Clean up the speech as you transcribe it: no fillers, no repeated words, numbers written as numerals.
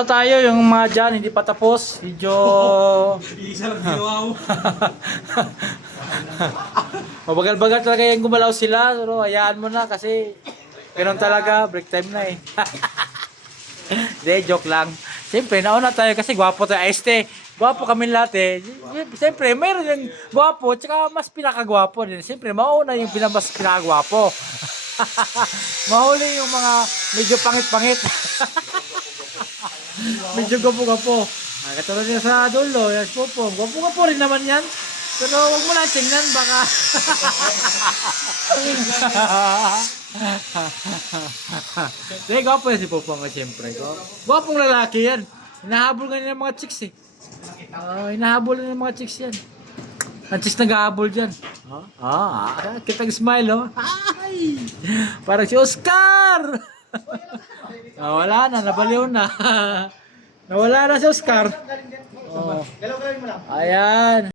Tayo yung mga dyan, hindi pa tapos. Medyo... Isa lang ginawa mo. Mabagal-bagal talaga yung gumalaw sila. Pero hayaan mo na kasi ganun talaga, break time na eh. Hindi, joke lang. Siyempre, nauna tayo kasi gwapo tayo. Este, gwapo kami lahat eh. Siyempre, mayroon yung gwapo, tsaka mas pinakagwapo din. Siyempre, mauna yung mas pinakagwapo. Mahuli yung mga medyo pangit-pangit. Medyo gwapo-gwapo. Katulad niya sa dulo, yan, Popo. Gwapo-gwapo rin naman yan. Pero huwag mo lang tingnan, baka... Hindi, gwapo yan si Popong, siyempre. Gwapong lalaki yan. Hinahabol nga ng mga chicks eh. Hinahabol ng mga chicks yan. Ang chicks nag-ahabol dyan. Kitang smile oh. Ay! Parang si Oscar! Wala na, nabaliw na. Nawala na si Oscar. Ayan.